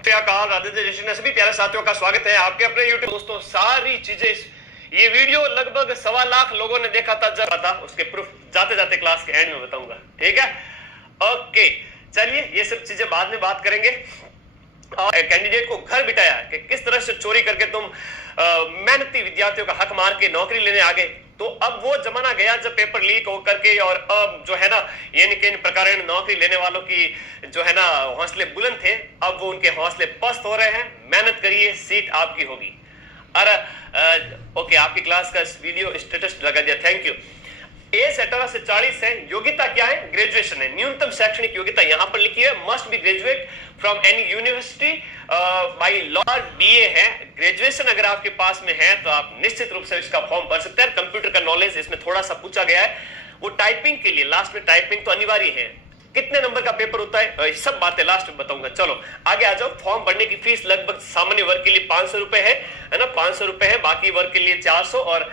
सभी प्यारे साथियों का स्वागत है आपके अपने YouTube। दोस्तों सारी चीजें ये वीडियो लगभग 1.25 लाख लोगों ने देखा था, जब था उसके प्रूफ जाते जाते क्लास के एंड में बताऊंगा, ठीक है। ओके चलिए ये सब चीजें बाद में बात करेंगे। कैंडिडेट को घर बिठाया कि किस तरह से चोरी करके तुम मेहनती विद्यार्थियों का हक मार के नौकरी लेने आ गए। तो अब वो जमाना गया जब पेपर लीक हो करके और अब जो है ना इन प्रकार नौकरी लेने वालों की जो है ना हौसले बुलंद थे, अब वो उनके हौसले पस्त हो रहे हैं। मेहनत करिए, सीट आपकी होगी। अरे ओके, आपकी क्लास का वीडियो स्टेटस लगा दिया, थैंक यू। एज 18 से 40 है। योग्यता क्या है? ग्रेजुएशन है। न्यूनतम शैक्षणिक योग्यता यहां पर लिखी है, must be graduate from any university by law. BA है। ग्रेजुएशन अगर आपके पास में है तो आप निश्चित रूप से इसका फॉर्म भर सकते हैं। कंप्यूटर का नॉलेज इसमें थोड़ा सा पूछा गया है। वो टाइपिंग के लिए लास्ट में टाइपिंग तो अनिवार्य है। कितने नंबर का पेपर होता है सब बातें लास्ट में बताऊंगा। चलो आगे आ जाओ। फॉर्म भरने की फीस लगभग सामान्य वर्ग के लिए 500 रुपए है ना, 500 रुपए है। बाकी वर्ग के लिए 400 और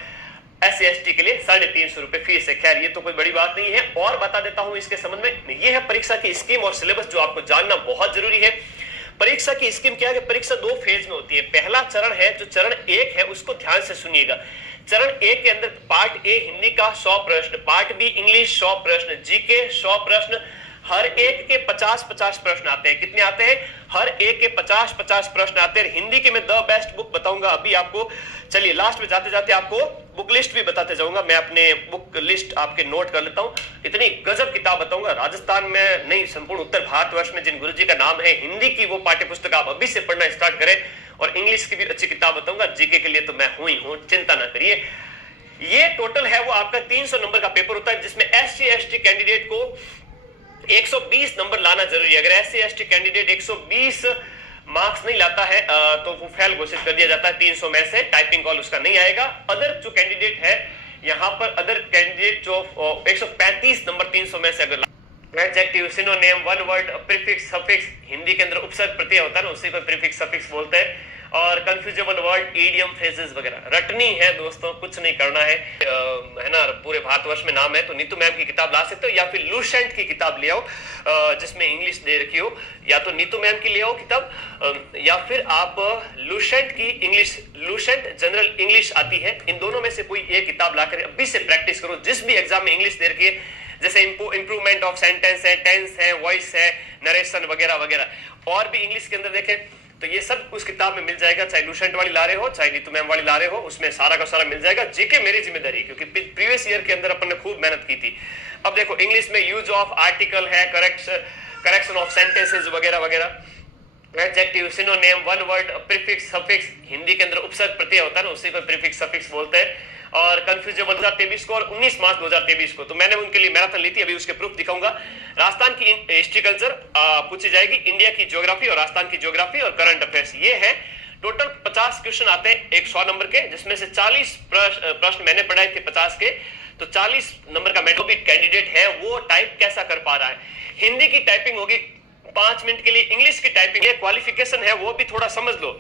SC ST के लिए 350 रुपए फीस है। खैर ये तो कोई बड़ी बात नहीं है। और बता देता हूं इसके संबंध में, ये है परीक्षा की स्कीम और सिलेबस जो आपको जानना बहुत जरूरी है। परीक्षा की स्कीम क्या है? परीक्षा 2 फेज में होती है। पहला चरण है, जो चरण 1 है उसको ध्यान से सुनिएगा। चरण 1 के अंदर पार्ट ए हिंदी का 100 प्रश्न, पार्ट बी इंग्लिश 100 प्रश्न, जीके 100 प्रश्न। हर एक के 50-50 प्रश्न आते हैं। कितने आते हैं? हर एक के 50-50 प्रश्न आते हैं। हिंदी की मैं द बेस्ट बुक बताऊंगा अभी आपको। चलिए लास्ट में जाते जाते आपको बुक लिस्ट भी बताते जाऊंगा। मैं अपने बुक लिस्ट आपके नोट कर लेता हूं। इतनी गजब किताब बताऊंगा। राजस्थान में नहीं, संपूर्ण उत्तर भारतवर्ष में जिन गुरुजी का नाम है, हिंदी की वो पाठ्य पुस्तक आप अभी से पढ़ना स्टार्ट करें। और इंग्लिश की भी अच्छी किताब बताऊंगा। जीके के लिए तो मैं हुई हूं, चिंता ना करिए। ये टोटल है वो आपका 300 नंबर का पेपर होता है, जिसमें SC ST कैंडिडेट को 120 नंबर लाना जरूरी है। अगर SC ST कैंडिडेट 120 मार्क्स नहीं लाता है तो वो फेल घोषित कर दिया जाता है 300 में से। टाइपिंग कॉल उसका नहीं आएगा। अदर जो कैंडिडेट है यहां पर, अदर कैंडिडेट जो 135 नंबर 300 में से अगर adjective, synonym, one word, prefix, suffix, Hindi के अंदर उपसर्ग प्रत्यय होता है ना, उसी को प्रीफिक्स सफिक्स बोलते हैं। और कंफ्यूजेबल वर्ड, ईडियम, फ्रेजेस वगैरह रटनी है दोस्तों, कुछ नहीं करना है ना। पूरे भारतवर्ष में नाम है तो नीतू मैम की किताब ला सकते हो, या फिर लूसेंट की किताब ले आओ जिसमें इंग्लिश दे रखी हो। या तो नीतू मैम की ले आओ किताब, या फिर आप लूसेंट की इंग्लिश, लूसेंट जनरल इंग्लिश आती है। इन दोनों में से कोई एक किताब लाकर अभी से प्रैक्टिस करो। जिस भी एग्जाम में इंग्लिश दे रखी है, जैसे इंप्रूवमेंट ऑफ सेंटेंस है, टेंस है, वॉइस है, नरेशन वगैरह वगैरह। और भी इंग्लिश के अंदर देखें तो ये सब उस किताब में मिल जाएगा। चाहे लूसेंट वाली ला रहे हो, चाहे नीतू मैम वाली ला रहे हो, उसमें सारा का सारा मिल जाएगा। जीके मेरी जिम्मेदारी है, क्योंकि प्रीवियस ईयर के अंदर अपन ने खूब मेहनत की थी। अब देखो इंग्लिश में यूज ऑफ आर्टिकल है, करेक्शन ऑफ सेंटेंसेस वगैरह वगैरह, adjective, synonym, one word, prefix, suffix, Hindi के अंदर उपसर्ग प्रत्यय होता है ना, उसी को प्रीफिक्स सफिक्स बोलते हैं। और कंफ्यूजेबल 2023 को और 19 मार्च 2023 को, तो मैंने उनके लिए मैराथन ली थी, अभी उसके प्रूफ दिखाऊंगा। राजस्थान की हिस्ट्री कल्चर पूछी जाएगी, इंडिया की ज्योग्राफी और राजस्थान की ज्योग्राफी और करंट अफेयर्स। ये है टोटल 50 क्वेश्चन आते हैं 100 नंबर के, जिसमें से 40 प्रश्न मैंने पढ़ाए थे 50 के। तो 40 नंबर का जो भी कैंडिडेट है वो टाइप कैसा कर पा रहा है। हिंदी की टाइपिंग होगी 5 मिनट के लिए, इंग्लिश की टाइपिंग है, क्वालिफिकेशन है वो भी थोड़ा समझ लो।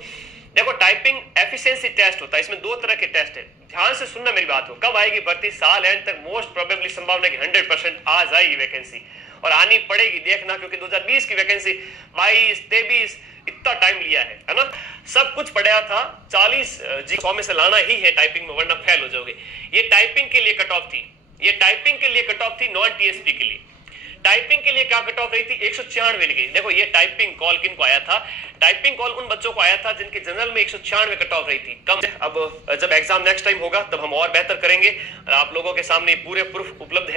देखो टाइपिंग एफिशिएंसी टेस्ट होता है, इसमें 2 तरह के टेस्ट है। ध्यान से सुनना मेरी बात को। कब आएगी भर्ती? साल एंड तक मोस्ट प्रोबेबली संभावना कि 100% आ जाएगी वैकेंसी, और आनी पड़ेगी देखना, क्योंकि 2020 की वैकेंसी 22, 23 इतना टाइम लिया है ना। सब कुछ पढ़ा था, 40 100 में से लाना ही है टाइपिंग में, वरना फेल हो जाओगे। ये टाइपिंग के लिए कट ऑफ थी, ये टाइपिंग के लिए कट ऑफ थी, नॉन TSP के लिए। टाइपिंग के लिए क्या कट ऑफ रही थी? 196 की। देखो ये टाइपिंग कॉल किन को आया था? टाइपिंग कॉल उन बच्चों को आया था जिनके जनरल में 196 कट ऑफ रही थी। कम अब जब एग्जाम नेक्स्ट टाइम होगा तब हम और बेहतर करेंगे, और आप लोगों के सामने पूरे प्रूफ उपलब्ध है।